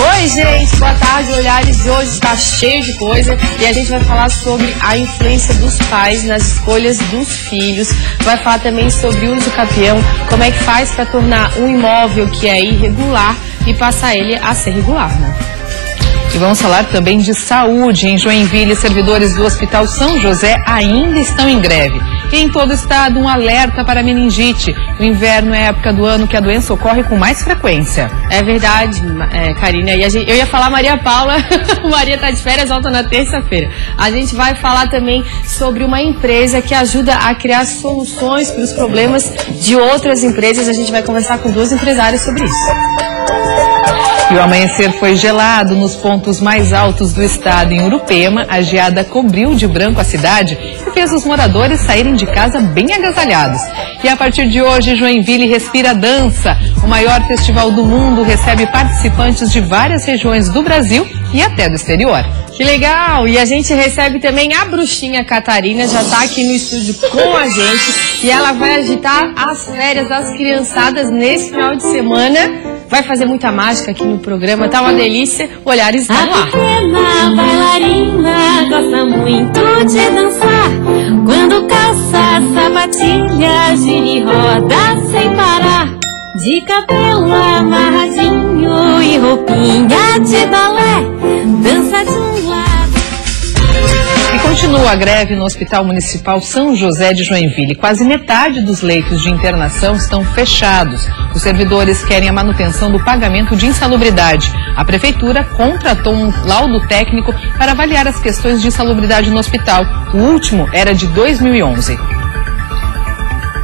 Oi, gente, boa tarde. O Olhares de hoje está cheio de coisa e a gente vai falar sobre a influência dos pais nas escolhas dos filhos. Vai falar também sobre o uso capião, como é que faz para tornar um imóvel que é irregular e passar ele a ser regular, né? E vamos falar também de saúde. Em Joinville, servidores do Hospital São José ainda estão em greve. E em todo o estado, um alerta para a meningite. O inverno é a época do ano que a doença ocorre com mais frequência. É verdade, Karina. E eu ia falar Maria Paula, Maria está de férias, volta na terça-feira. A gente vai falar também sobre uma empresa que ajuda a criar soluções para os problemas de outras empresas. A gente vai conversar com duas empresárias sobre isso. E o amanhecer foi gelado nos pontos mais altos do estado. Em Urupema, a geada cobriu de branco a cidade e fez os moradores saírem de casa bem agasalhados. E a partir de hoje, Joinville respira dança. O maior festival do mundo recebe participantes de várias regiões do Brasil e até do exterior. Que legal! E a gente recebe também a bruxinha Catarina, já está aqui no estúdio com a gente. E ela vai agitar as férias das criançadas nesse final de semana. Vai fazer muita mágica aqui no programa, tá uma delícia. O Olhares está no ar. A pequena bailarina gosta muito de dançar. Quando calça sapatilha, gira e roda sem parar. De cabelo amarradinho e roupinha de balé, dança de um lado. E continua a greve no Hospital Municipal São José de Joinville. Quase metade dos leitos de internação estão fechados. Os servidores querem a manutenção do pagamento de insalubridade. A prefeitura contratou um laudo técnico para avaliar as questões de insalubridade no hospital. O último era de 2011.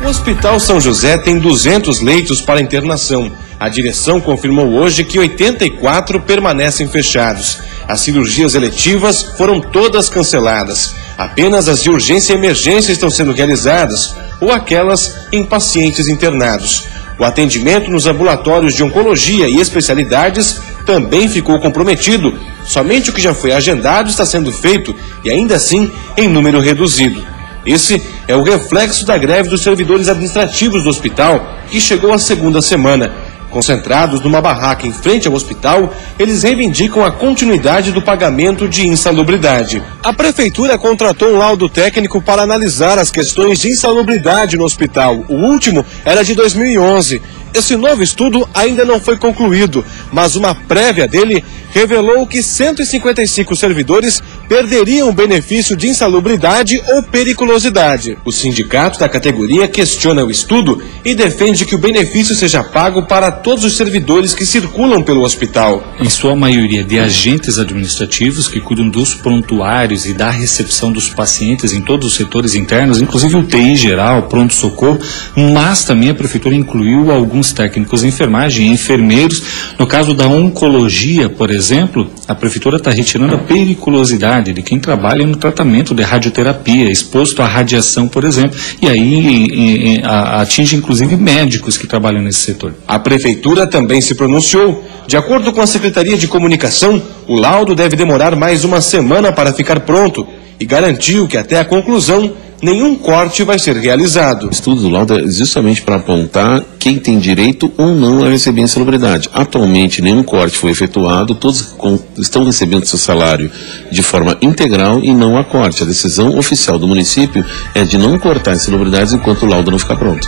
O Hospital São José tem 200 leitos para internação. A direção confirmou hoje que 84 permanecem fechados. As cirurgias eletivas foram todas canceladas. Apenas as de urgência e emergência estão sendo realizadas, ou aquelas em pacientes internados. O atendimento nos ambulatórios de oncologia e especialidades também ficou comprometido. Somente o que já foi agendado está sendo feito e ainda assim em número reduzido. Esse é o reflexo da greve dos servidores administrativos do hospital, que chegou à segunda semana. Concentrados numa barraca em frente ao hospital, eles reivindicam a continuidade do pagamento de insalubridade. A prefeitura contratou um laudo técnico para analisar as questões de insalubridade no hospital. O último era de 2011. Esse novo estudo ainda não foi concluído, mas uma prévia dele revelou que 155 servidores perderiam o benefício de insalubridade ou periculosidade. O sindicato da categoria questiona o estudo e defende que o benefício seja pago para todos os servidores que circulam pelo hospital. Em sua maioria de agentes administrativos que cuidam dos prontuários e da recepção dos pacientes em todos os setores internos, inclusive o TI geral, pronto-socorro, mas também a prefeitura incluiu alguns técnicos de enfermagem e enfermeiros. No caso da oncologia, por exemplo, a prefeitura está retirando a periculosidade de quem trabalha no tratamento de radioterapia, exposto à radiação, por exemplo, e aí atinge inclusive médicos que trabalham nesse setor. A prefeitura também se pronunciou. De acordo com a Secretaria de Comunicação, o laudo deve demorar mais uma semana para ficar pronto e garantiu que até a conclusão nenhum corte vai ser realizado. O estudo do laudo é justamente para apontar quem tem direito ou não a receber insalubridade. Atualmente nenhum corte foi efetuado, todos estão recebendo seu salário de forma integral e não há corte. A decisão oficial do município é de não cortar insalubridades enquanto o laudo não ficar pronto.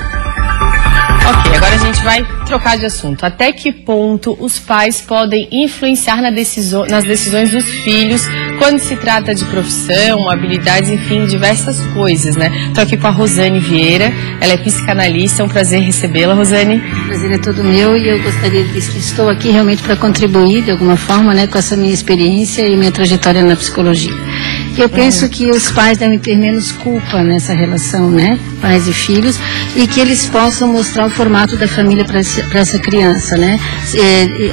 Ok, agora a gente vai trocar de assunto. Até que ponto os pais podem influenciar nas decisões dos filhos quando se trata de profissão, habilidades, enfim, diversas coisas, né? Estou aqui com a Rosane Vieira, ela é psicanalista, é um prazer recebê-la, Rosane. O prazer é todo meu e eu gostaria de estou aqui realmente para contribuir de alguma forma, né, com essa minha experiência e minha trajetória na psicologia. Eu penso que os pais devem ter menos culpa nessa relação, né? Pais e filhos, e que eles possam mostrar o formato da família para essa criança, né?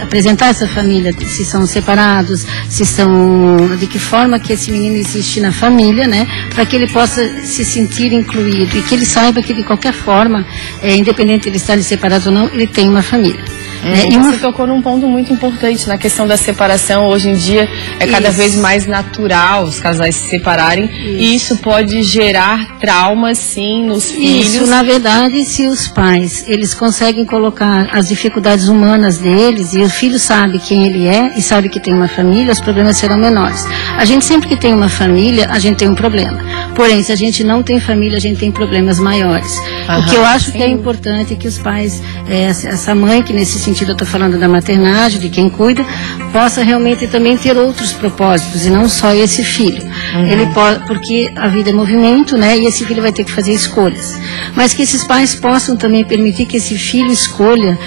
Apresentar essa família, se são separados, se são, de que forma que esse menino existe na família, né? Para que ele possa se sentir incluído e que ele saiba que de qualquer forma, independente de ele estar separado ou não, ele tem uma família. Né? E você tocou num ponto muito importante na questão da separação. Hoje em dia é cada vez mais natural os casais se separarem e isso pode gerar traumas, sim, nos filhos. Isso, na verdade, se os pais, eles conseguem colocar as dificuldades humanas deles e o filho sabe quem ele é e sabe que tem uma família, os problemas serão menores. A gente sempre que tem uma família, a gente tem um problema. Porém, se a gente não tem família, a gente tem problemas maiores. O que eu acho que é importante é que os pais, essa mãe, que nesse sentido eu estou falando da maternagem, de quem cuida, possa realmente também ter outros propósitos e não só esse filho. Ele pode, porque a vida é movimento, né? E esse filho vai ter que fazer escolhas. Mas que esses pais possam também permitir que esse filho escolha,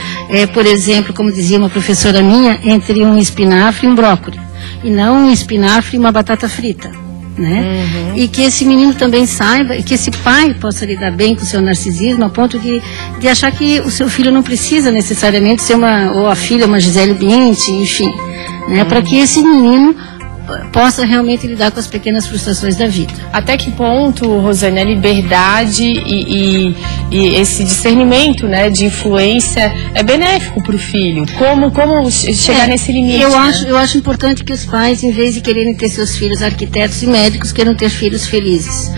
por exemplo, como dizia uma professora minha, entre um espinafre e um brócolis. E não um espinafre e uma batata frita. Né? E que esse menino também saiba, e que esse pai possa lidar bem com o seu narcisismo, a ponto de achar que o seu filho não precisa necessariamente ser ou a filha uma Gisele Bündchen, enfim, né? Para que esse menino possa realmente lidar com as pequenas frustrações da vida. Até que ponto, Rosane, a liberdade e esse discernimento, né, de influência é benéfico para o filho? Como chegar nesse limite? Eu acho importante que os pais, em vez de quererem ter seus filhos arquitetos e médicos, queiram ter filhos felizes.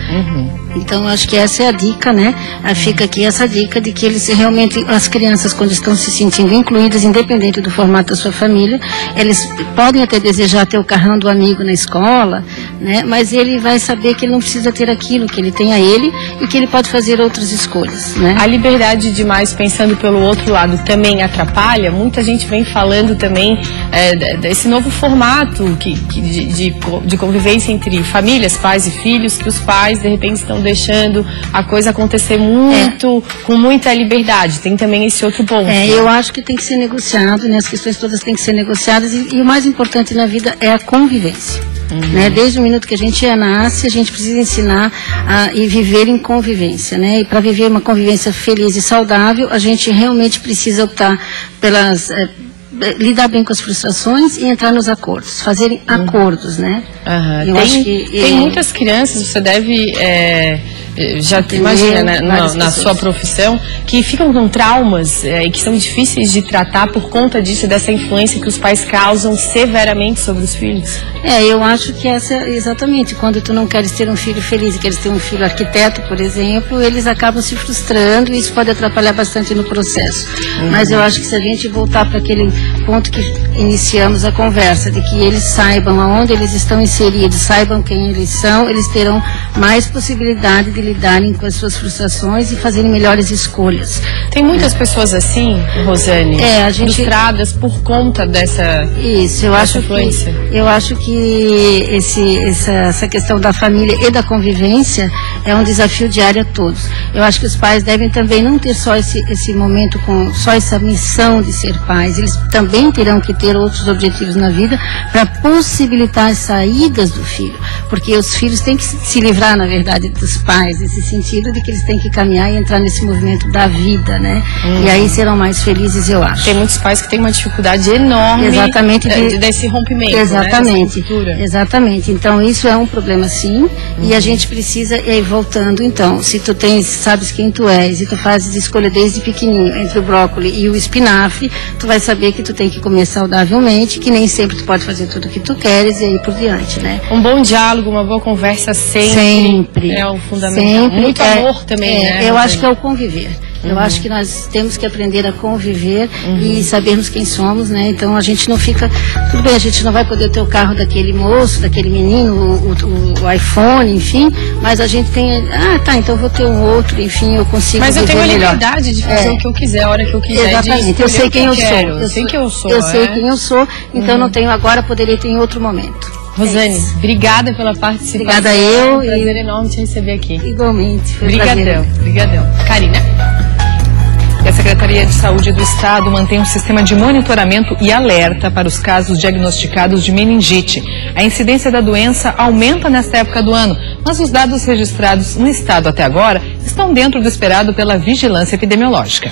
Então, eu acho que essa é a dica, né? Fica aqui essa dica de que eles realmente, as crianças, quando estão se sentindo incluídas, independente do formato da sua família, eles podem até desejar ter o carrão do amigo na escola, né? Mas ele vai saber que ele não precisa ter aquilo, que ele tem a ele e que ele pode fazer outras escolhas, né? A liberdade demais, pensando pelo outro lado, também atrapalha. Muita gente vem falando também desse novo formato de convivência entre famílias, pais e filhos, que os pais, de repente, estão deixando a coisa acontecer muito, com muita liberdade. Tem também esse outro ponto. Eu acho que tem que ser negociado, né? As questões todas têm que ser negociadas e o mais importante na vida é a convivência. Né? Desde o minuto que a gente nasce, a gente precisa ensinar a viver em convivência, né? E para viver uma convivência feliz e saudável, a gente realmente precisa optar pelas... lidar bem com as frustrações e entrar nos acordos, fazerem acordos, né? Tem muitas crianças, você deve... já imagina, né, na sua profissão, que ficam com traumas e que são difíceis de tratar por conta disso, dessa influência que os pais causam severamente sobre os filhos. Eu acho que essa exatamente, quando tu não queres ter um filho feliz e queres ter um filho arquiteto, por exemplo, eles acabam se frustrando e isso pode atrapalhar bastante no processo. Mas eu acho que se a gente voltar para aquele ponto que iniciamos a conversa, de que eles saibam aonde eles estão inseridos, saibam quem eles são, eles terão mais possibilidade de lidarem com as suas frustrações e fazerem melhores escolhas. Tem muitas pessoas assim, Rosane, frustradas por conta dessa influência? Eu acho que essa questão da família e da convivência é um desafio diário a todos. Eu acho que os pais devem também não ter só esse momento, só essa missão de ser pais. Eles também terão que ter outros objetivos na vida para possibilitar as saídas do filho. Porque os filhos têm que se livrar, na verdade, dos pais, nesse sentido de que eles têm que caminhar e entrar nesse movimento da vida, né? E aí serão mais felizes, eu acho. Tem muitos pais que têm uma dificuldade enorme desse rompimento. Exatamente. Né? Exatamente. Então, isso é um problema, sim, e a gente precisa ir voltando, então. Se tu sabes quem tu és e tu fazes escolha desde pequenininho entre o brócolis e o espinafre, tu vai saber que tu tem que comer saudavelmente, que nem sempre tu pode fazer tudo o que tu queres e aí por diante, né? Um bom diálogo, uma boa conversa sempre é o fundamental. Sempre. Muito amor também, né? Eu acho que é o conviver. Eu acho que nós temos que aprender a conviver e sabermos quem somos, né? Então a gente não fica... Tudo bem, a gente não vai poder ter o carro daquele moço, daquele menino, o iPhone, enfim, mas a gente tem... então eu vou ter um outro, enfim, eu consigo Mas eu tenho a melhor. Liberdade de fazer o que eu quiser, a hora que eu quiser. Exatamente, eu sei quem eu sou. Eu sei quem eu sou. Eu sei quem eu sou, então não tenho agora, poderia ter em outro momento. Rosane, obrigada pela participação. Obrigada eu. É um prazer enorme te receber aqui. Igualmente. Obrigadão. Karina. A Secretaria de Saúde do Estado mantém um sistema de monitoramento e alerta para os casos diagnosticados de meningite. A incidência da doença aumenta nesta época do ano, mas os dados registrados no estado até agora estão dentro do esperado pela vigilância epidemiológica.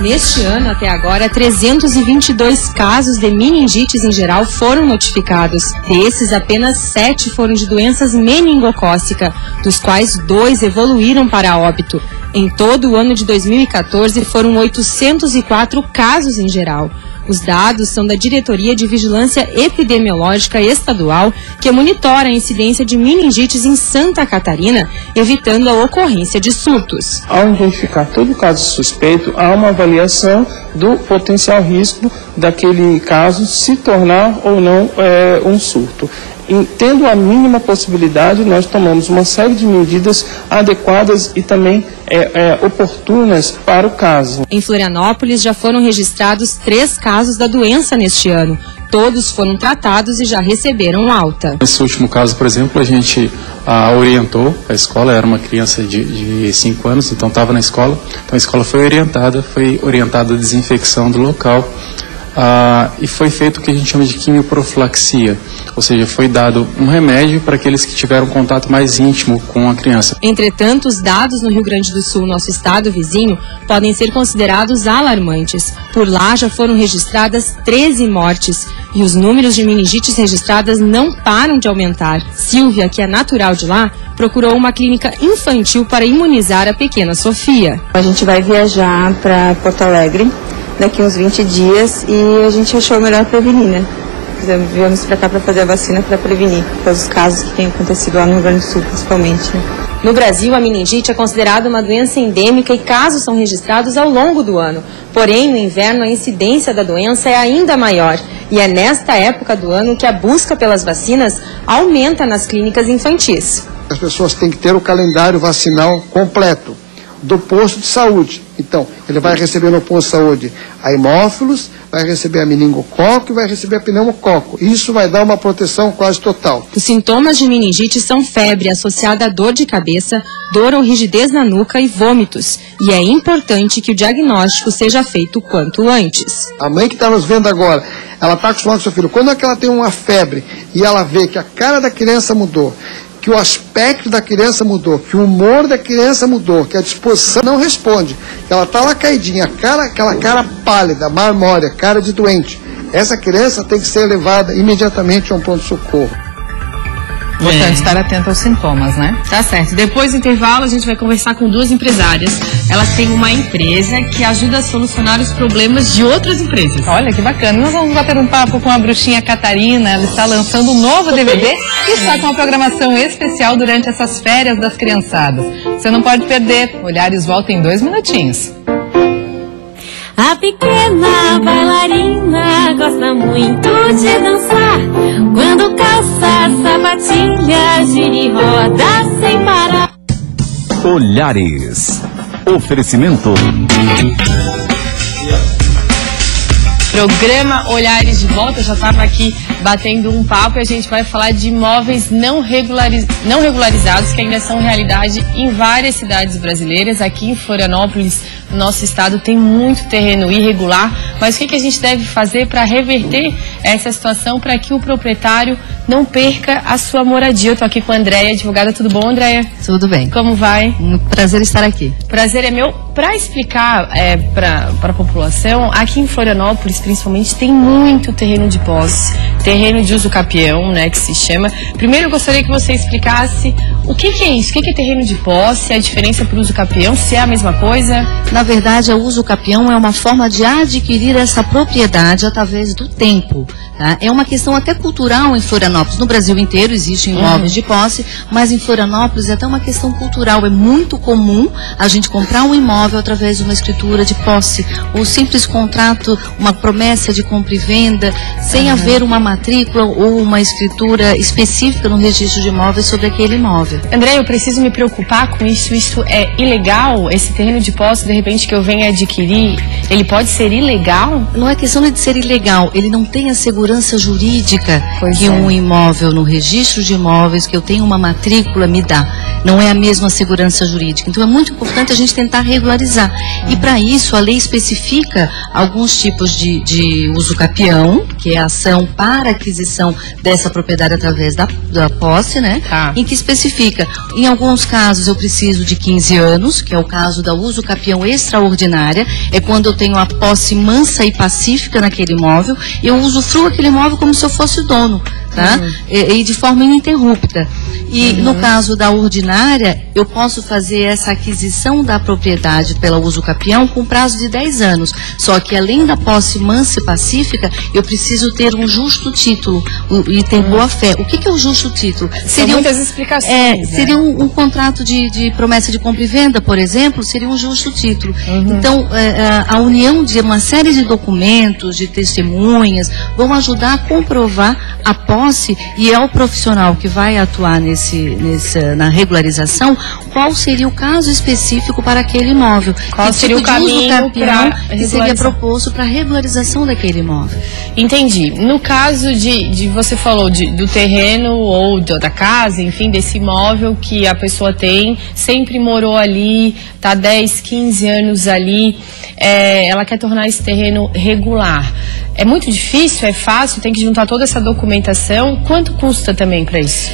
Neste ano, até agora, 322 casos de meningites em geral foram notificados. Desses, apenas 7 foram de doenças meningocócica, dos quais 2 evoluíram para óbito. Em todo o ano de 2014, foram 804 casos em geral. Os dados são da Diretoria de Vigilância Epidemiológica Estadual, que monitora a incidência de meningites em Santa Catarina, evitando a ocorrência de surtos. Ao identificar todo caso suspeito, há uma avaliação do potencial risco daquele caso se tornar ou não um surto. E, tendo a mínima possibilidade, nós tomamos uma série de medidas adequadas e também oportunas para o caso. Em Florianópolis já foram registrados 3 casos da doença neste ano. Todos foram tratados e já receberam alta. Nesse último caso, por exemplo, a gente orientou a escola, era uma criança de 5 anos, então estava na escola. Então a escola foi orientada a desinfecção do local. E foi feito o que a gente chama de quimioprofilaxia, ou seja, foi dado um remédio para aqueles que tiveram contato mais íntimo com a criança. Entretanto, os dados no Rio Grande do Sul, nosso estado vizinho, podem ser considerados alarmantes. Por lá já foram registradas 13 mortes e os números de meningites registradas não param de aumentar. Silvia, que é natural de lá, procurou uma clínica infantil para imunizar a pequena Sofia. A gente vai viajar para Porto Alegre daqui uns 20 dias e a gente achou melhor prevenir, né? Viemos para cá para fazer a vacina para prevenir todos os casos que têm acontecido lá no Rio Grande do Sul, principalmente. No Brasil, a meningite é considerada uma doença endêmica e casos são registrados ao longo do ano. Porém, no inverno, a incidência da doença é ainda maior. E é nesta época do ano que a busca pelas vacinas aumenta nas clínicas infantis. As pessoas têm que ter o calendário vacinal completo do posto de saúde. Então, ele vai receber no posto de saúde a hemófilos, vai receber a meningococo e vai receber a pneumococo. Isso vai dar uma proteção quase total. Os sintomas de meningite são febre associada a dor de cabeça, dor ou rigidez na nuca e vômitos. E é importante que o diagnóstico seja feito o quanto antes. A mãe que está nos vendo agora, ela está acostumada com seu filho. Quando é que ela tem uma febre e ela vê que a cara da criança mudou, que o aspecto da criança mudou, que o humor da criança mudou, que a disposição não responde, que ela está lá caidinha, aquela cara pálida, marmórea, cara de doente. Essa criança tem que ser levada imediatamente a um pronto-socorro. Importante estar atento aos sintomas, né? Tá certo. Depois do intervalo, a gente vai conversar com 2 empresárias. Elas têm uma empresa que ajuda a solucionar os problemas de outras empresas. Olha que bacana. Nós vamos bater um papo com a bruxinha Catarina. Ela está lançando um novo DVD e está com uma programação especial durante essas férias das criançadas. Você não pode perder. Olhares volta em 2 minutinhos. A pequena bailarina gosta muito de dançar. Quando calça sapatilha, gira e roda sem parar. Olhares. Oferecimento. Programa Olhares de volta, já estava aqui batendo um papo e a gente vai falar de imóveis não regularizados que ainda são realidade em várias cidades brasileiras. Aqui em Florianópolis, no nosso estado, tem muito terreno irregular, mas o que a gente deve fazer para reverter essa situação para que o proprietário não perca a sua moradia? Eu estou aqui com a Andréia, advogada. Tudo bom, Andréia? Tudo bem. Como vai? Muito prazer estar aqui. Prazer é meu. Para explicar para a população, aqui em Florianópolis, principalmente, tem muito terreno de posse, terreno de uso capião, né, que se chama. Primeiro, eu gostaria que você explicasse o que é isso, o que é terreno de posse, a diferença para o uso capião, se é a mesma coisa. Na verdade, o uso capião é uma forma de adquirir essa propriedade através do tempo. Tá? É uma questão até cultural em Florianópolis. No Brasil inteiro existem imóveis de posse, mas em Florianópolis é até uma questão cultural. É muito comum a gente comprar um imóvel através de uma escritura de posse, ou simples contrato, uma promessa de compra e venda, sem haver uma matrícula ou uma escritura específica no registro de imóveis sobre aquele imóvel. André, eu preciso me preocupar com isso? Isso é ilegal? Esse terreno de posse, de repente, que eu venha adquirir, ele pode ser ilegal? Não é questão de ser ilegal, ele não tem a segurança jurídica que um imóvel no registro de imóveis, que eu tenho uma matrícula, me dá. Não é a mesma segurança jurídica. Então é muito importante a gente tentar regularizar. E para isso a lei especifica alguns tipos de uso capião, que é a ação para aquisição dessa propriedade através da posse, né? Em que especifica, em alguns casos eu preciso de 15 anos, que é o caso da uso capião extraordinária, é quando eu tenho a posse mansa e pacífica naquele imóvel, eu usufruo aquele imóvel como se eu fosse o dono, tá? E de forma ininterrupta. E no caso da ordinária, eu posso fazer essa aquisição da propriedade pela uso capião com prazo de 10 anos. Só que além da posse mansa e pacífica, eu preciso ter um justo título e ter boa fé. O que é o justo título? Seria muitas explicações. Seria um contrato de promessa de compra e venda, por exemplo, seria um justo título. Então, a união de uma série de documentos, de testemunhas, vão ajudar a comprovar a posse, e é o profissional que vai atuar na regularização, qual seria o caso específico para aquele imóvel. Qual seria o caminho que seria proposto para a regularização daquele imóvel. Entendi. No caso de você falou do terreno ou da casa, enfim, desse imóvel que a pessoa tem, sempre morou ali, está 10, 15 anos ali, ela quer tornar esse terreno regular. É muito difícil? É fácil? Tem que juntar toda essa documentação? Quanto custa também para isso?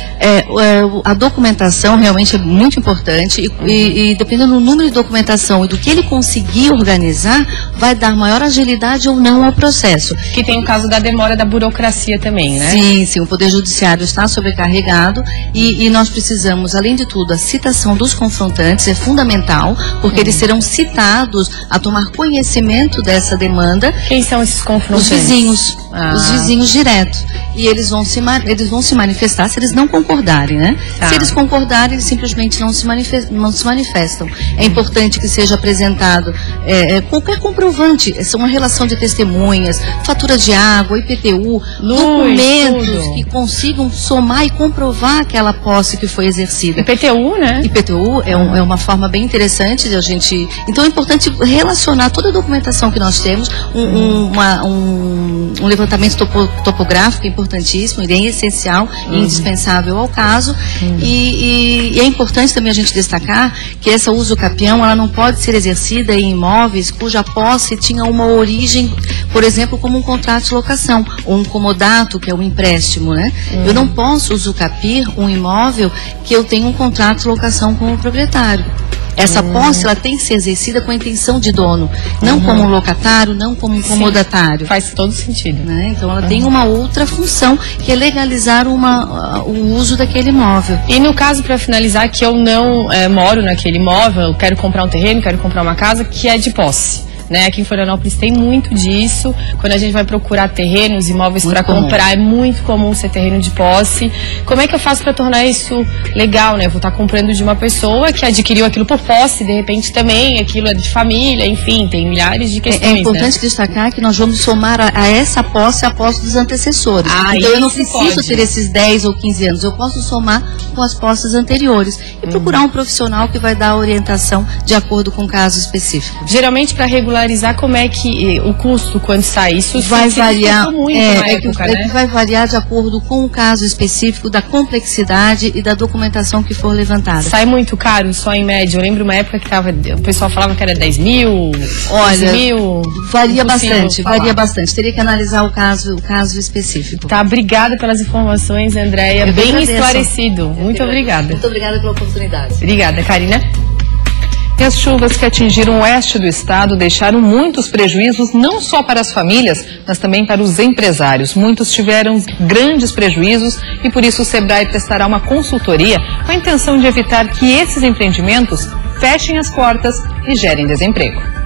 A documentação realmente é muito importante e dependendo do número de documentação e do que ele conseguir organizar, vai dar maior agilidade ou não ao processo. Que tem o caso da demora da burocracia também, né? Sim, o Poder Judiciário está sobrecarregado e nós precisamos, além de tudo, a citação dos confrontantes é fundamental, porque eles serão citados a tomar conhecimento dessa demanda. Quem são esses confrontantes? Os vizinhos diretos. E eles vão se manifestar se eles não concordarem, né? Se eles concordarem, eles simplesmente não se manifestam. É importante que seja apresentado qualquer comprovante, uma relação de testemunhas, fatura de água, IPTU, documentos que consigam somar e comprovar aquela posse que foi exercida. IPTU, né? IPTU é uma forma bem interessante de a gente... Então é importante relacionar toda a documentação que nós temos, um levantamento topográfico importantíssimo, ele é essencial e indispensável ao caso. E é importante também a gente destacar que essa uso capião, ela não pode ser exercida em imóveis cuja posse tinha uma origem, por exemplo, como um contrato de locação, ou um comodato, que é um empréstimo, né? Eu não posso usucapir um imóvel que eu tenho um contrato de locação com o proprietário. Essa posse, ela tem que ser exercida com a intenção de dono, não como um locatário, não como um comodatário. Faz todo sentido. Né? Então, ela tem uma outra função, que é legalizar o uso daquele imóvel. E no caso, para finalizar, que eu não moro naquele imóvel, eu quero comprar um terreno, quero comprar uma casa, que é de posse. Né? Aqui em Florianópolis tem muito disso. Quando a gente vai procurar terrenos, imóveis para comprar, é muito comum ser terreno de posse. Como é que eu faço para tornar isso legal, né? Vou estar comprando de uma pessoa que adquiriu aquilo por posse, de repente também, aquilo é de família, enfim, tem milhares de questões. É importante destacar que nós vamos somar a essa posse a posse dos antecessores. Então eu não preciso ter esses 10 ou 15 anos, eu posso somar com as posses anteriores e procurar um profissional que vai dar a orientação de acordo com o caso específico. Geralmente, para regular, como é que o custo quando sai isso vai variar muito vai variar de acordo com o caso específico, da complexidade e da documentação que for levantada. Sai muito caro, só em média? Eu lembro uma época que o pessoal falava que era 10 mil, 15 mil. Varia bastante. Teria que analisar o caso específico. Tá, obrigada pelas informações, Andréia. Bem esclarecido. Muito obrigada. Muito obrigada pela oportunidade. Obrigada, Karina. E as chuvas que atingiram o oeste do estado deixaram muitos prejuízos, não só para as famílias, mas também para os empresários. Muitos tiveram grandes prejuízos e por isso o Sebrae prestará uma consultoria com a intenção de evitar que esses empreendimentos fechem as portas e gerem desemprego.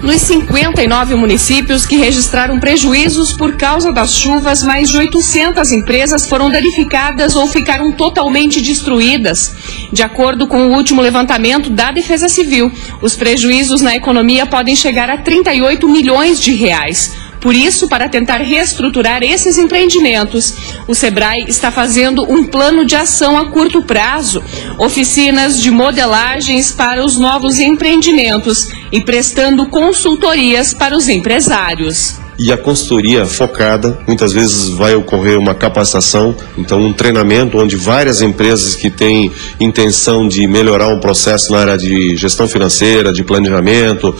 Nos 59 municípios que registraram prejuízos por causa das chuvas, mais de 800 empresas foram danificadas ou ficaram totalmente destruídas. De acordo com o último levantamento da Defesa Civil, os prejuízos na economia podem chegar a 38 milhões de reais. Por isso, para tentar reestruturar esses empreendimentos, o Sebrae está fazendo um plano de ação a curto prazo, oficinas de modelagens para os novos empreendimentos e prestando consultorias para os empresários. e a consultoria focada. Muitas vezes vai ocorrer uma capacitação, então um treinamento onde várias empresas que têm intenção de melhorar um processo na área de gestão financeira, de planejamento,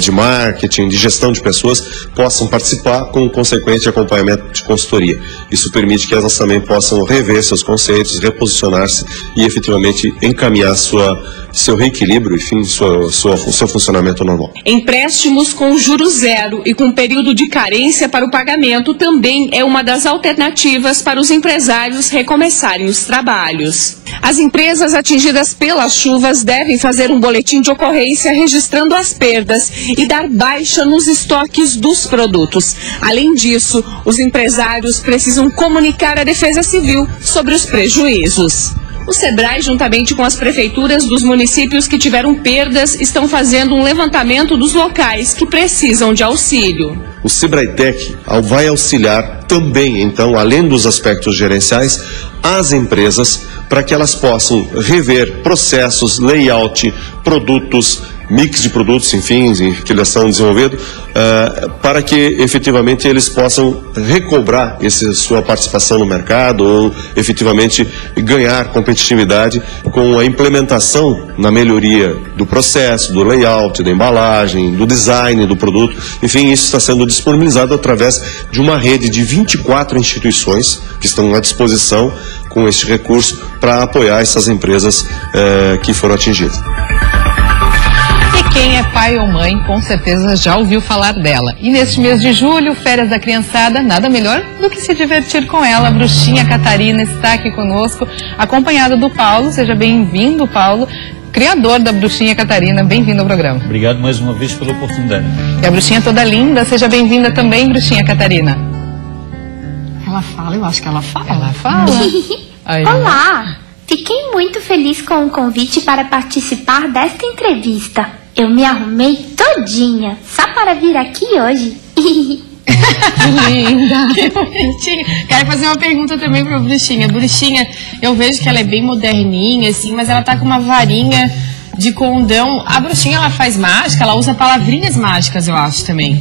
de marketing, de gestão de pessoas, possam participar com consequente acompanhamento de consultoria. Isso permite que elas também possam rever seus conceitos, reposicionar-se e efetivamente encaminhar seu reequilíbrio, enfim, o seu funcionamento normal. Empréstimos com juros zero e com período de carência para o pagamento também é uma das alternativas para os empresários recomeçarem os trabalhos. As empresas atingidas pelas chuvas devem fazer um boletim de ocorrência registrando as perdas e dar baixa nos estoques dos produtos. Além disso, os empresários precisam comunicar à Defesa Civil sobre os prejuízos. O SEBRAE, juntamente com as prefeituras dos municípios que tiveram perdas, estão fazendo um levantamento dos locais que precisam de auxílio. O SEBRAE-TEC vai auxiliar também, então, além dos aspectos gerenciais, as empresas para que elas possam rever processos, layout, produtos, mix de produtos, enfim, que eles estão desenvolvendo, para que efetivamente eles possam recobrar sua participação no mercado ou efetivamente ganhar competitividade com a implementação na melhoria do processo, do layout, da embalagem, do design do produto. Enfim, isso está sendo disponibilizado através de uma rede de 24 instituições que estão à disposição com este recurso para apoiar essas empresas que foram atingidas. Quem é pai ou mãe, com certeza já ouviu falar dela. E neste mês de julho, férias da criançada, nada melhor do que se divertir com ela. A bruxinha Catarina está aqui conosco, acompanhada do Paulo. Seja bem-vindo, Paulo, criador da bruxinha Catarina. Bem-vindo ao programa. Obrigado mais uma vez pela oportunidade. E a bruxinha toda linda. Seja bem-vinda também, bruxinha Catarina. Ela fala, eu acho que ela fala. Ela fala. Olá! Fiquei muito feliz com o convite para participar desta entrevista. Eu me arrumei todinha, só para vir aqui hoje. Linda! Quero fazer uma pergunta também para a bruxinha. Bruxinha, eu vejo que ela é bem moderninha, assim, mas ela tá com uma varinha de condão. A bruxinha, ela faz mágica, ela usa palavrinhas mágicas, eu acho, também.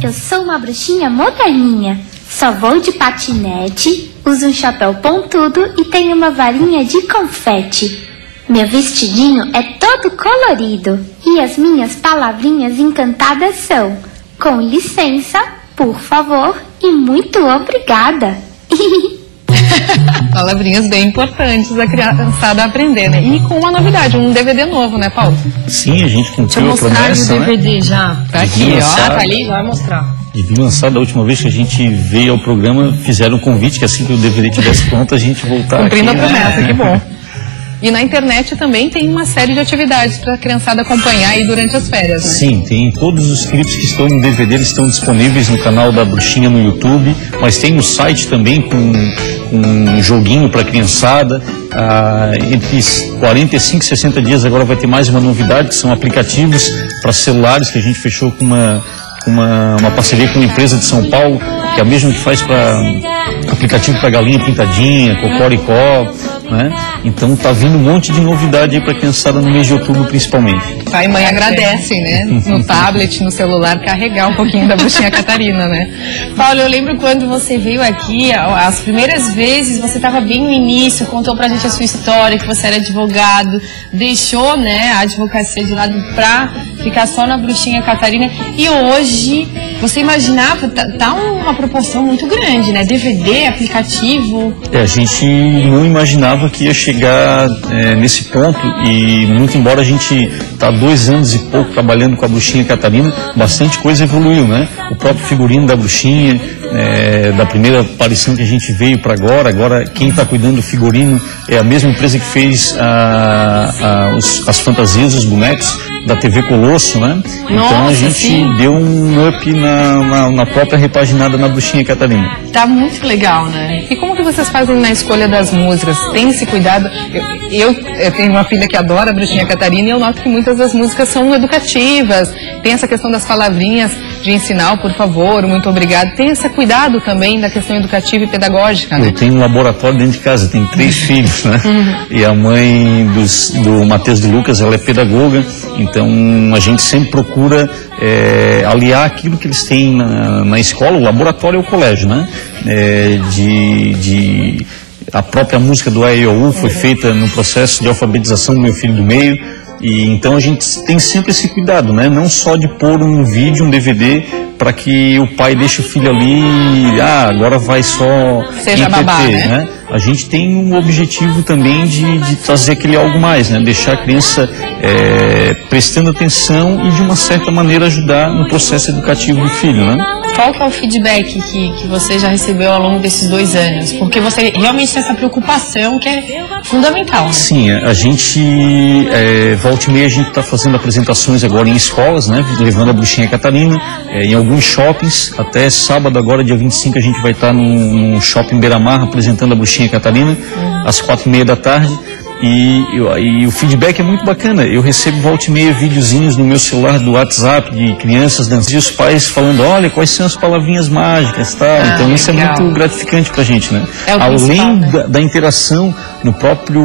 Eu sou uma bruxinha moderninha. Só vou de patinete, uso um chapéu pontudo e tenho uma varinha de confete. Meu vestidinho é todo colorido e as minhas palavrinhas encantadas são: com licença, por favor e muito obrigada. Palavrinhas bem importantes a criançada aprender, né? E com uma novidade, um DVD novo, né, Paulo? Sim, a gente cumpriu a promessa, Deixa eu mostrar o DVD já. Tá aqui, ó. Tá ali, vai mostrar. E vi lançar da última vez que a gente veio ao programa, fizeram um convite que assim que o DVD estivesse pronto, a gente voltar cumprindo aqui, a promessa, que bom. E na internet também tem uma série de atividades para a criançada acompanhar aí durante as férias, né? Sim, tem todos os clipes que estão no DVD, eles estão disponíveis no canal da Bruxinha no YouTube, mas tem no site também com um joguinho para a criançada. Entre 45 e 60 dias agora vai ter mais uma novidade, que são aplicativos para celulares que a gente fechou com uma parceria com uma empresa de São Paulo, que é a mesma que faz para aplicativo para galinha pintadinha, cocoricó, né? Então tá vindo um monte de novidade aí para criançada no mês de outubro, principalmente. Pai e mãe agradecem, né? No tablet, no celular, carregar um pouquinho da bruxinha Catarina, né? Paulo, eu lembro quando você veio aqui, as primeiras vezes, você estava bem no início, contou pra gente a sua história, que você era advogado, deixou, né, a advocacia de lado pra ficar só na bruxinha Catarina. E hoje, você imaginava, tá uma proporção muito grande, né? DVD, aplicativo. A gente não imaginava que ia chegar nesse ponto, e muito embora a gente tá há 2 anos e pouco trabalhando com a bruxinha Catarina, bastante coisa evoluiu, né? O próprio figurino da bruxinha, da primeira aparição que a gente veio para agora quem está cuidando do figurino é a mesma empresa que fez as fantasias, os bonecos da TV Colosso, né? Então a gente deu um up na própria repaginada na bruxinha Catarina. Tá muito legal, né? E como que vocês fazem na escolha das músicas? Tem esse cuidado? Eu tenho uma filha que adora a bruxinha Catarina e eu noto que muitas das músicas são educativas. Tem essa questão das palavrinhas de ensinar, por favor, muito obrigado. Tem esse cuidado também da questão educativa e pedagógica, né? Eu tenho um laboratório dentro de casa, tenho 3 filhos, né? E a mãe do Matheus e do Lucas, ela é pedagoga, então a gente sempre procura aliar aquilo que eles têm na escola. O laboratório é o colégio, né? A própria música do AEOU foi feita no processo de alfabetização do meu filho do meio, e então a gente tem sempre esse cuidado, né? Não só de pôr um vídeo, um DVD, para que o pai deixe o filho ali, agora vai só seja babá, né? A gente tem um objetivo também de trazer aquele algo mais, né? Deixar a criança prestando atenção e de uma certa maneira ajudar no processo educativo do filho, né? Qual que é o feedback que você já recebeu ao longo desses 2 anos? Porque você realmente tem essa preocupação que é fundamental. Né? Sim, a gente, volta e meia, a gente está fazendo apresentações agora em escolas, né? Levando a Bruxinha Catarina, em alguns shoppings. Até sábado, agora, dia 25, a gente vai estar num shopping Beira-Mar apresentando a Bruxinha Catarina, às 4h30 da tarde. E o feedback é muito bacana. Eu recebo volta e meia videozinhos no meu celular do WhatsApp de crianças dançando e os pais falando, olha, quais são as palavrinhas mágicas, tal. Então isso legal. É muito gratificante pra gente, né? Além da interação no próprio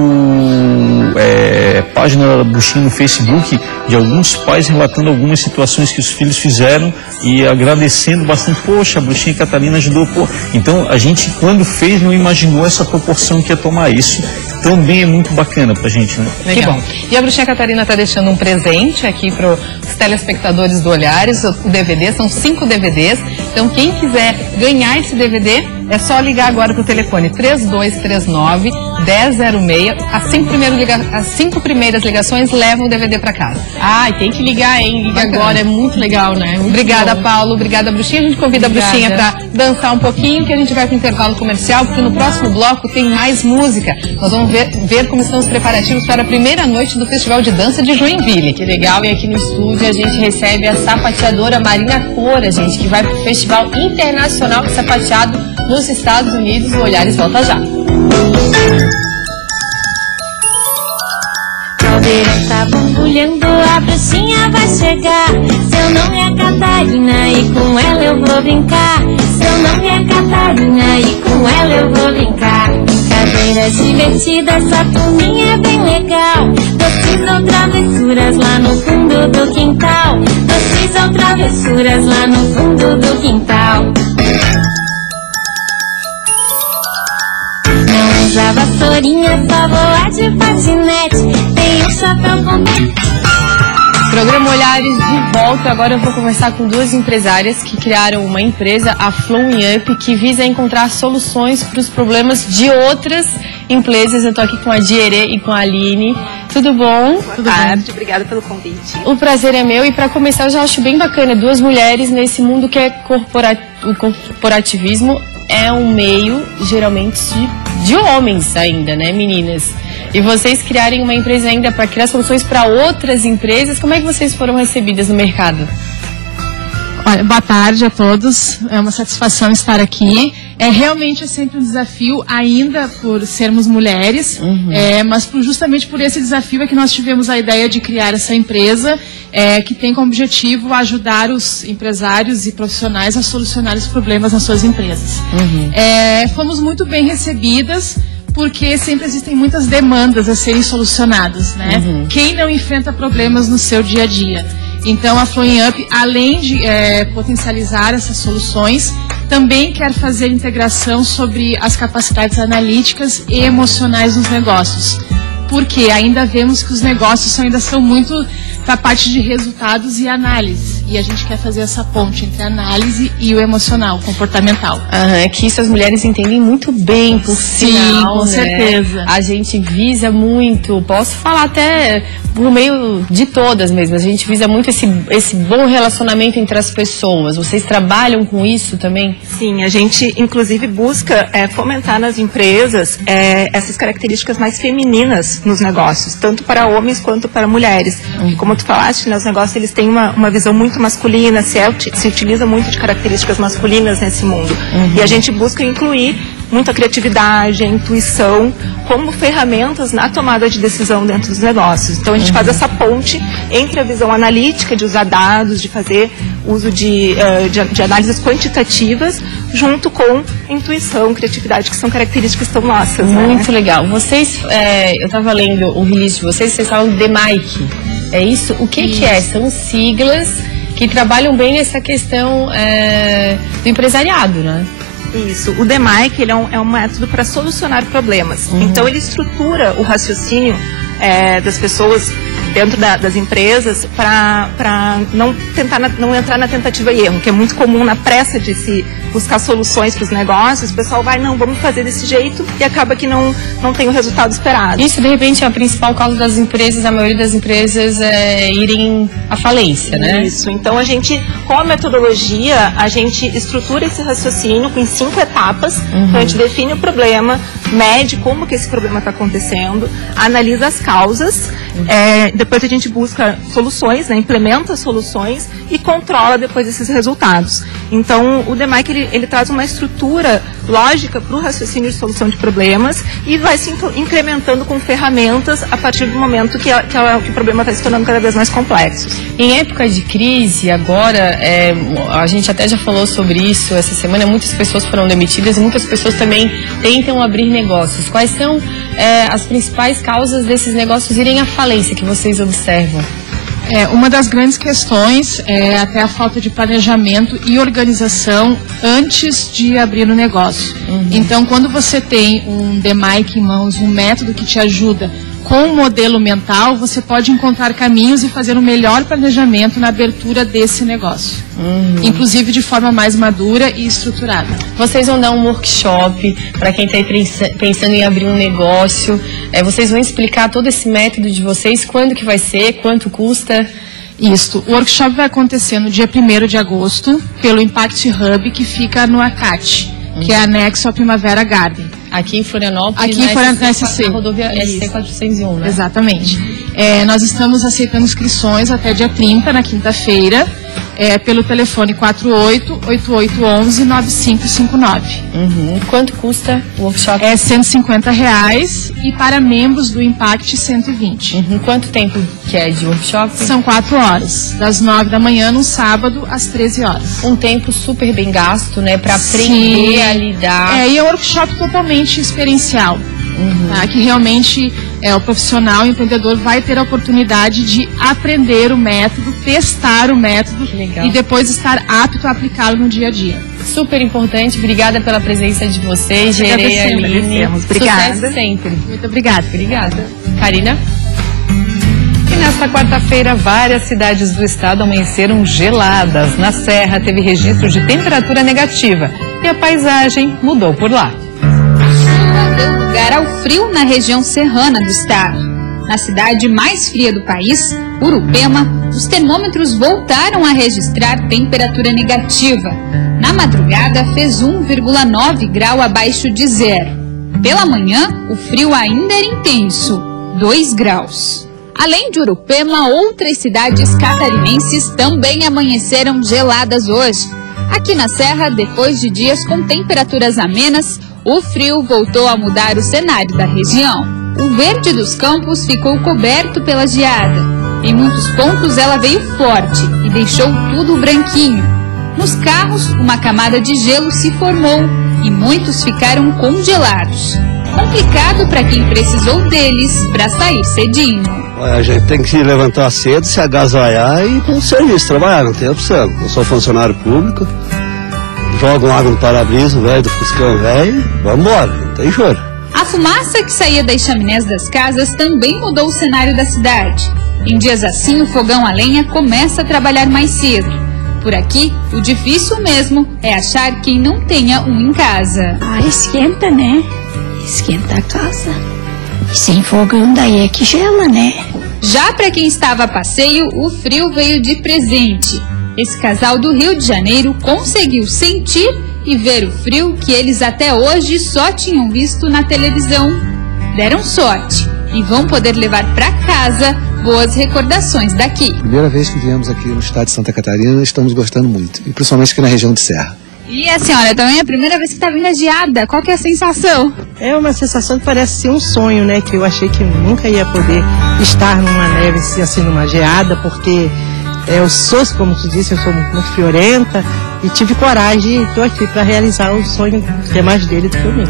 página da Bruxinha no Facebook, de alguns pais relatando algumas situações que os filhos fizeram e agradecendo bastante. Poxa, a Bruxinha Catarina ajudou. Pô. Então a gente, quando fez, não imaginou essa proporção que ia tomar. Isso também é muito bacana pra gente, né? Legal. Que bom. E a Bruxinha Catarina está deixando um presente aqui para os telespectadores do Olhares, o DVD, são 5 DVDs. Então quem quiser ganhar esse DVD, é só ligar agora para o telefone 3239-1006. As 5 primeiras ligações levam o DVD para casa. E tem que ligar, hein? Liga agora, é muito legal, né? Muito obrigada, bom. Paulo. Obrigada, Bruxinha. A gente convida a Bruxinha para dançar um pouquinho, que a gente vai para o intervalo comercial, porque no próximo bloco tem mais música. Nós vamos ver como estão os preparativos para a primeira noite do Festival de Dança de Joinville. Que legal. E aqui no estúdio a gente recebe a sapateadora Marina Cora, gente, que vai para o Festival Internacional de Sapateado nos Estados Unidos. O Olhares volta já. Caldeira tá borbulhando, a bruxinha vai chegar. Seu nome é Catarina e com ela eu vou brincar. Seu nome é Catarina e com ela eu vou brincar. Brincadeiras divertidas, essa turminha é bem legal. Doces ou travessuras lá no fundo do quintal. Doces ou travessuras lá no fundo do quintal. Usa vassourinha, só voar de patinete. Tem um chapéu com... Programa Olhares de volta. Agora eu vou conversar com 2 empresárias que criaram uma empresa, a Flowing Up, que visa encontrar soluções para os problemas de outras empresas. Eu estou aqui com a Dierê e com a Aline. Tudo bom? Boa tarde, obrigada pelo convite. O prazer é meu. E para começar, eu já acho bem bacana. 2 mulheres nesse mundo que é o corporativismo. É um meio, geralmente, de homens ainda, né, meninas? E vocês criarem uma empresa ainda para criar soluções para outras empresas, como é que vocês foram recebidas no mercado? Olha, boa tarde a todos, é uma satisfação estar aqui. Realmente é sempre um desafio, ainda por sermos mulheres, mas justamente por esse desafio é que nós tivemos a ideia de criar essa empresa, que tem como objetivo ajudar os empresários e profissionais a solucionar os problemas nas suas empresas. Fomos muito bem recebidas, porque sempre existem muitas demandas a serem solucionadas, né? Quem não enfrenta problemas no seu dia a dia? Então, a Flowing Up, além de potencializar essas soluções, também quer fazer integração sobre as capacidades analíticas e emocionais dos negócios. Porque ainda vemos que os negócios ainda são muito para a parte de resultados e análise. E a gente quer fazer essa ponte entre a análise e o emocional, comportamental. Que isso as mulheres entendem muito bem, por sinal, com né? certeza. A gente visa muito, posso falar até por meio de todas mesmo, a gente visa muito esse bom relacionamento entre as pessoas. Vocês trabalham com isso também? Sim, a gente inclusive busca fomentar nas empresas essas características mais femininas nos negócios, tanto para homens quanto para mulheres. Como tu falaste, né, os negócios eles têm uma visão muito masculina, se utiliza muito de características masculinas nesse mundo. E a gente busca incluir muita criatividade, a intuição como ferramentas na tomada de decisão dentro dos negócios. Então a gente faz essa ponte entre a visão analítica de usar dados, de fazer uso de análises quantitativas junto com intuição, criatividade, que são características tão nossas. Muito legal. Vocês, eu estava lendo o release de vocês falam DMAIC, é isso? O que é? São siglas que trabalham bem essa questão do empresariado, né? Isso. O DMAIC, ele é um método para solucionar problemas. Então, ele estrutura o raciocínio das pessoas dentro das empresas para não entrar na tentativa e erro, que é muito comum na pressa de se buscar soluções para os negócios. O pessoal vai, não, vamos fazer desse jeito, e acaba que não tem o resultado esperado. Isso, de repente, é a principal causa das empresas, a maioria das empresas irem à falência, né? Isso. Então, a gente, com a metodologia, a gente estrutura esse raciocínio em 5 etapas. Então, a gente define o problema, mede como que esse problema está acontecendo, analisa as causas, depois a gente busca soluções, né, implementa soluções e controla depois esses resultados. Então, o DMAIC, ele traz uma estrutura lógica para o raciocínio de solução de problemas e vai se incrementando com ferramentas a partir do momento que o problema vai se tornando cada vez mais complexo. Em época de crise, agora, a gente até já falou sobre isso essa semana, muitas pessoas foram demitidas e muitas pessoas também tentam abrir negócios. Quais são as principais causas desses negócios irem à falência que vocês observam? Uma das grandes questões é até a falta de planejamento e organização antes de abrir o negócio. Então, quando você tem um DMAIC em mãos, um método que te ajuda com um modelo mental, você pode encontrar caminhos e fazer um melhor planejamento na abertura desse negócio. Inclusive de forma mais madura e estruturada. Vocês vão dar um workshop para quem está pensando em abrir um negócio. Vocês vão explicar todo esse método de vocês, quando que vai ser, quanto custa? Isso. O workshop vai acontecer no dia 1º de agosto, pelo Impact Hub, que fica no ACAT, que é anexo ao Primavera Garden. Aqui em Florianópolis, aqui em Florianópolis, na rodovia SC401, né? Exatamente. Nós estamos aceitando inscrições até dia 30, na quinta-feira, pelo telefone 48-8811-9559. Quanto custa o workshop? R$150 e para membros do Impact, 120. Quanto tempo que é de workshop? São 4 horas, das 9 da manhã no sábado às 13 horas. Um tempo super bem gasto, né, para aprender a lidar. E é um workshop totalmente experiencial, tá? Que realmente o profissional, o empreendedor vai ter a oportunidade de aprender o método, testar o método e depois estar apto a aplicá-lo no dia a dia. Super importante, obrigada pela presença de vocês, Gerê e Aline. Obrigada. Sucesso sempre. Muito obrigada. Obrigada. Karina? E nesta quarta-feira, várias cidades do estado amanheceram geladas. Na Serra, teve registro de temperatura negativa e a paisagem mudou por lá. Deu lugar ao frio na região serrana do estado. Na cidade mais fria do país, Urupema, os termômetros voltaram a registrar temperatura negativa. Na madrugada, fez 1,9 grau abaixo de zero. Pela manhã, o frio ainda era intenso, 2 graus. Além de Urupema, outras cidades catarinenses também amanheceram geladas hoje. Aqui na Serra, depois de dias com temperaturas amenas, o frio voltou a mudar o cenário da região. O verde dos campos ficou coberto pela geada. Em muitos pontos ela veio forte e deixou tudo branquinho. Nos carros, uma camada de gelo se formou e muitos ficaram congelados. Complicado para quem precisou deles para sair cedinho. A gente tem que se levantar cedo, se agasalhar e ir para o serviço trabalhar, não tem opção. Eu sou funcionário público. Jogam água no para-brisa, velho, do Fuscão velho, vamos embora, não tem choro. A fumaça que saía das chaminés das casas também mudou o cenário da cidade. Em dias assim, o fogão a lenha começa a trabalhar mais cedo. Por aqui, o difícil mesmo é achar quem não tenha um em casa. Esquenta, né? Esquenta a casa. E sem fogão daí é que gela, né? Já para quem estava a passeio, o frio veio de presente. Esse casal do Rio de Janeiro conseguiu sentir e ver o frio que eles até hoje só tinham visto na televisão. Deram sorte e vão poder levar para casa boas recordações daqui. Primeira vez que viemos aqui no estado de Santa Catarina, estamos gostando muito, e principalmente aqui na região de Serra. E a senhora também é a primeira vez que está vindo a geada, qual que é a sensação? É uma sensação que parece ser um sonho, né? Que eu achei que nunca ia poder estar numa neve, assim, numa geada, porque Eu sou, como tu disse, eu sou muito friorenta e tive coragem e estou aqui para realizar o sonho que é mais dele do que o meu.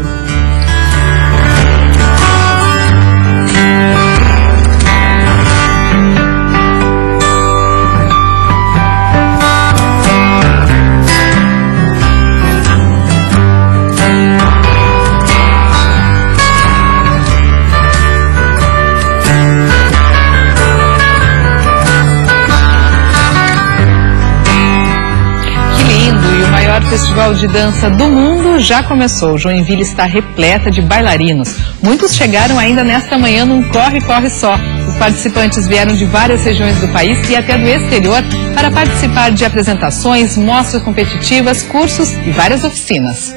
O Festival de Dança do Mundo já começou. Joinville está repleta de bailarinos. Muitos chegaram ainda nesta manhã num corre-corre só. Os participantes vieram de várias regiões do país e até do exterior para participar de apresentações, mostras competitivas, cursos e várias oficinas.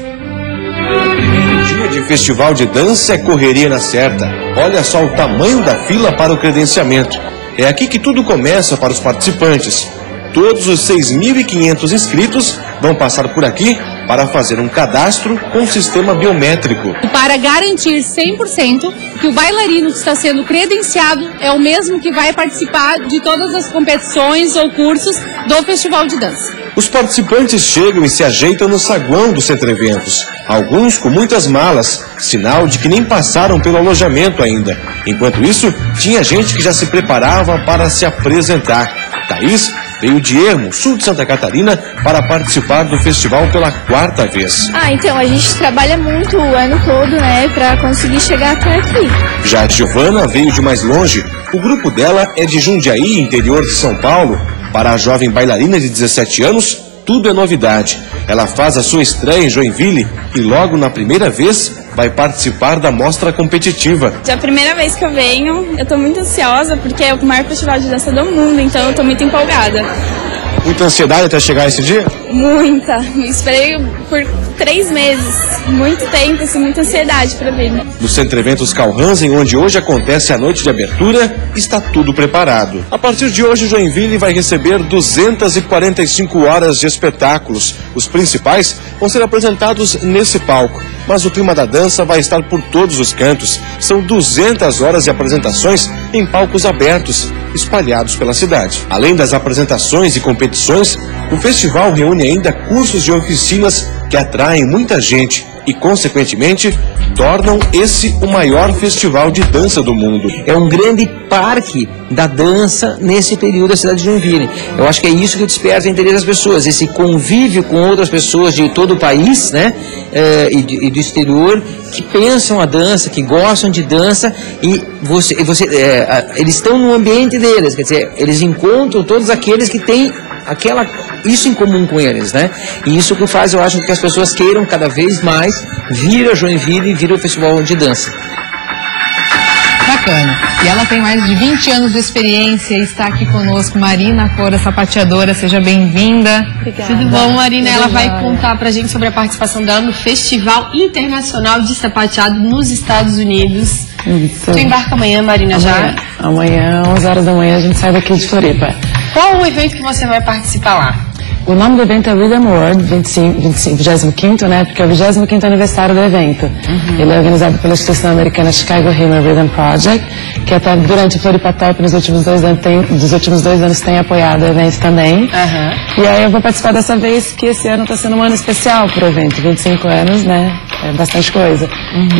Dia de festival de dança é correria na certa. Olha só o tamanho da fila para o credenciamento. É aqui que tudo começa para os participantes. Todos os 6.500 inscritos vão passar por aqui para fazer um cadastro com sistema biométrico. Para garantir 100% que o bailarino que está sendo credenciado é o mesmo que vai participar de todas as competições ou cursos do Festival de Dança. Os participantes chegam e se ajeitam no saguão do Centro Eventos. Alguns com muitas malas, sinal de que nem passaram pelo alojamento ainda. Enquanto isso, tinha gente que já se preparava para se apresentar. Thaís veio de Ermo, sul de Santa Catarina, para participar do festival pela 4ª vez. Então a gente trabalha muito o ano todo, né, para conseguir chegar até aqui. Já a Giovana veio de mais longe. O grupo dela é de Jundiaí, interior de São Paulo. Para a jovem bailarina de 17 anos, tudo é novidade. Ela faz a sua estreia em Joinville e logo na primeira vez vai participar da mostra competitiva. É a primeira vez que eu venho, eu estou muito ansiosa porque é o maior festival de dança do mundo, então eu estou muito empolgada. Muita ansiedade até chegar esse dia? Muita. Esperei por 3 meses. Muito tempo, assim, muita ansiedade para vir. No Centro Eventos Calhansen, onde hoje acontece a noite de abertura, está tudo preparado. A partir de hoje, Joinville vai receber 245 horas de espetáculos. Os principais vão ser apresentados nesse palco, mas o clima da dança vai estar por todos os cantos. São 200 horas de apresentações em palcos abertos, espalhados pela cidade. Além das apresentações e competições, o festival reúne ainda cursos de oficinas que atraem muita gente e, consequentemente, tornam esse o maior festival de dança do mundo. É um grande parque da dança nesse período da cidade de Joinville. Eu acho que é isso que desperta o interesse das pessoas, esse convívio com outras pessoas de todo o país, né, e do exterior, que pensam a dança, que gostam de dança, e eles estão no ambiente deles, quer dizer, eles encontram todos aqueles que têm isso em comum com eles, né? E isso que faz, eu acho, que as pessoas queiram cada vez mais vir a Joinville e vir ao festival de dança. Bacana. E ela tem mais de 20 anos de experiência e está aqui conosco, Marina Cora, sapateadora. Seja bem-vinda. Obrigada. Tudo bom, Marina? Ela vai contar pra gente sobre a participação dela no Festival Internacional de Sapateado nos Estados Unidos. Isso. Tu embarca amanhã, Marina, já? Amanhã, 11 horas da manhã, a gente sai daqui de Floripa. Qual o evento que você vai participar lá? O nome do evento é Rhythm World 25º, né? Porque é o 25º aniversário do evento. Ele é organizado pela instituição americana Chicago Hammer Rhythm Project, que até durante o Floripa Top nos últimos 2 anos tem apoiado o evento também. E aí eu vou participar dessa vez, que esse ano está sendo um ano especial para o evento. 25 anos, né? É bastante coisa.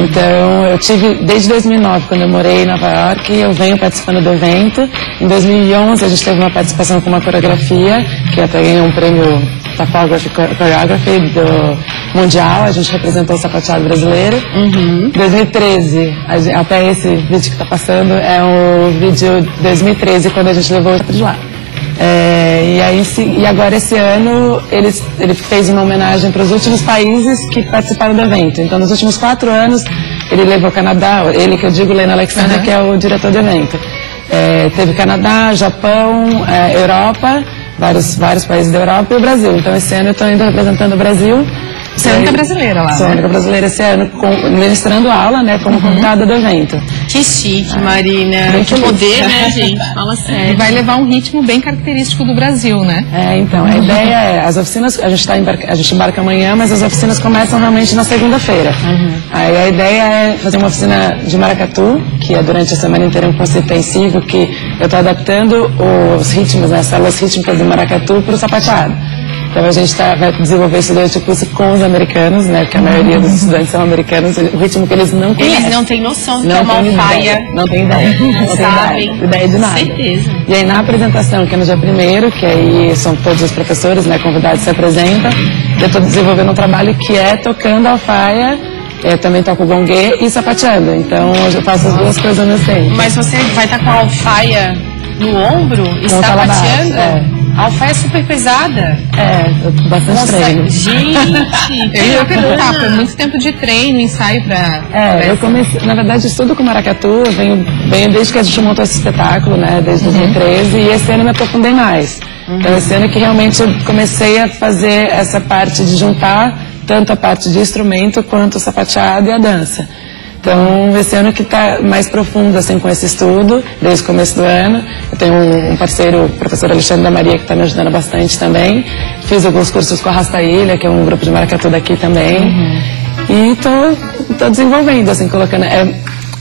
Então eu tive, desde 2009, quando eu morei em Nova York, eu venho participando do evento. Em 2011 a gente teve uma participação com uma coreografia, que até ganhou um prêmio Topography Choreography do Mundial. A gente representou o sapateado brasileiro. 2013, até esse vídeo que está passando, é o vídeo de 2013, quando a gente levou o de lá. E agora esse ano ele fez uma homenagem para os últimos países que participaram do evento. Então nos últimos 4 anos ele levou o Canadá, ele que eu digo, Lena Alexander, que é o diretor do evento. Teve Canadá, Japão, Europa, vários países da Europa e o Brasil. Então esse ano eu estou indo representando o Brasil. Você é a única brasileira lá, Sou a única brasileira esse ano, ministrando aula, né, como convidada do evento. Que chique, Marina. Que poder, né, gente? Fala sério. E vai levar um ritmo bem característico do Brasil, né? Então, a ideia é, as oficinas, a gente embarca amanhã, mas as oficinas começam realmente na segunda-feira. Aí a ideia é fazer uma oficina de maracatu, que é durante a semana inteira um conceito intensivo, que eu estou adaptando os ritmos, né, as células rítmicas do maracatu para o sapateado. Então a gente vai desenvolver esse durante o curso com os americanos, né? Porque a maioria dos estudantes são americanos, o ritmo que eles não conhecem. Eles não têm noção do que é uma alfaia. Não tem ideia. Não tem ideia de nada. Certeza. E aí na apresentação, que é no dia 1º, que aí são todos os professores, né, convidados se apresentam, eu estou desenvolvendo um trabalho que é tocando alfaia. Eu também toco gongue e sapateando, então hoje eu faço as duas coisas ao mesmo tempo. Mas você vai estar com a alfaia no ombro e sapateando? A alfaia é super pesada. Bastante treino. Gente, eu ia perguntar, foi muito tempo de treino, ensaio pra... eu comecei, na verdade, estudo com maracatu, eu venho desde que a gente montou esse espetáculo, né, desde 2013, e esse ano me aprofundei mais. Então esse ano que realmente eu comecei a fazer essa parte de juntar tanto a parte de instrumento quanto o sapateado e a dança. Então, esse ano que está mais profundo, assim, com esse estudo, desde o começo do ano. Eu tenho um parceiro, o professor Alexandre da Maria, que está me ajudando bastante também. Fiz alguns cursos com a Rasta Ilha, que é um grupo de maracatu daqui também. E estou desenvolvendo, assim, colocando...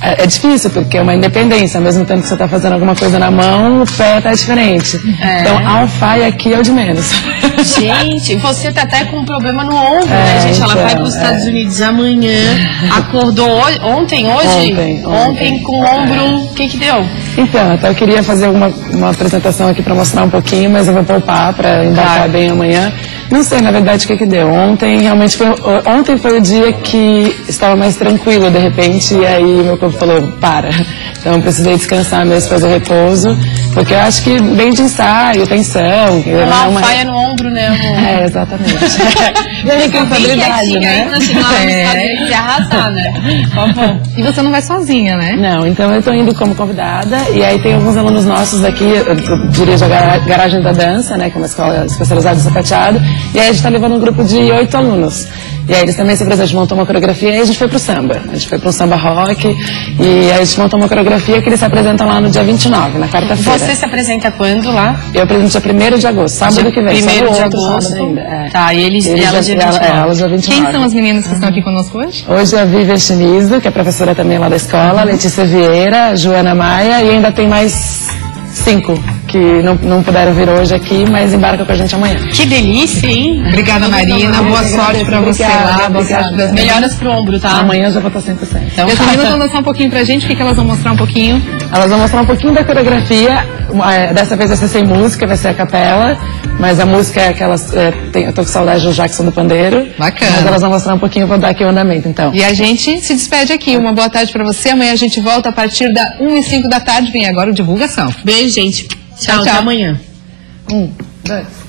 É difícil, porque é uma independência. Ao mesmo tempo que você está fazendo alguma coisa na mão, o pé está diferente. Então, a alfaia aqui é o de menos. Gente, você tá até com um problema no ombro, né, gente? Ela vai para os Estados Unidos amanhã. Acordou ontem com o ombro. O que deu? Então, até eu queria fazer uma apresentação aqui para mostrar um pouquinho, mas eu vou poupar para embarcar bem amanhã. Não sei, na verdade, o que deu. Ontem foi o dia que estava mais tranquilo, de repente, e aí meu corpo falou, para. Então eu precisei descansar mesmo, fazer repouso, porque eu acho que bem de ensaio, tensão. Uma alfaia no ombro, né? Exatamente. Responsabilidade, né? Se arrasar, né? E você não vai sozinha, né? Não, então eu estou indo como convidada, e aí tem alguns alunos nossos aqui, eu dirijo a Garagem da Dança, né, que é uma escola especializada em sapateado, e aí a gente está levando um grupo de 8 alunos. E aí eles também se apresentam, montam uma coreografia, e aí a gente foi pro samba. A gente foi pro samba rock, e aí a gente montou uma coreografia que eles se apresentam lá no dia 29, na quarta-feira. Você se apresenta quando lá? Eu apresento dia 1º de agosto, sábado que vem. 1º de agosto ainda. Tá, e ela dia 29. Ela dia 29. Quem são as meninas que estão aqui conosco hoje? Hoje é a Vivian Chinizo, que é professora também lá da escola, Letícia Vieira, Joana Maia, e ainda tem mais 5 que não puderam vir hoje aqui, mas embarcam com a gente amanhã. Que delícia, hein? Obrigada, Marina. Boa sorte pra você lá. Boa sorte das melhoras pro ombro, tá? Amanhã eu já vou estar 100%. Então, e as meninas vão dançar um pouquinho pra gente. O que elas vão mostrar um pouquinho? Elas vão mostrar um pouquinho da coreografia. Dessa vez vai ser sem música, vai ser a capela. Mas a música é que elas... eu tô com saudade do Jackson do Pandeiro. Bacana. Mas elas vão mostrar um pouquinho, vou dar aqui o andamento, então. E a gente se despede aqui. Uma boa tarde pra você. Amanhã a gente volta a partir da 1h05 da tarde. Vem agora o Divulgação. Beijo, gente. Tchau, até amanhã. 1, 2...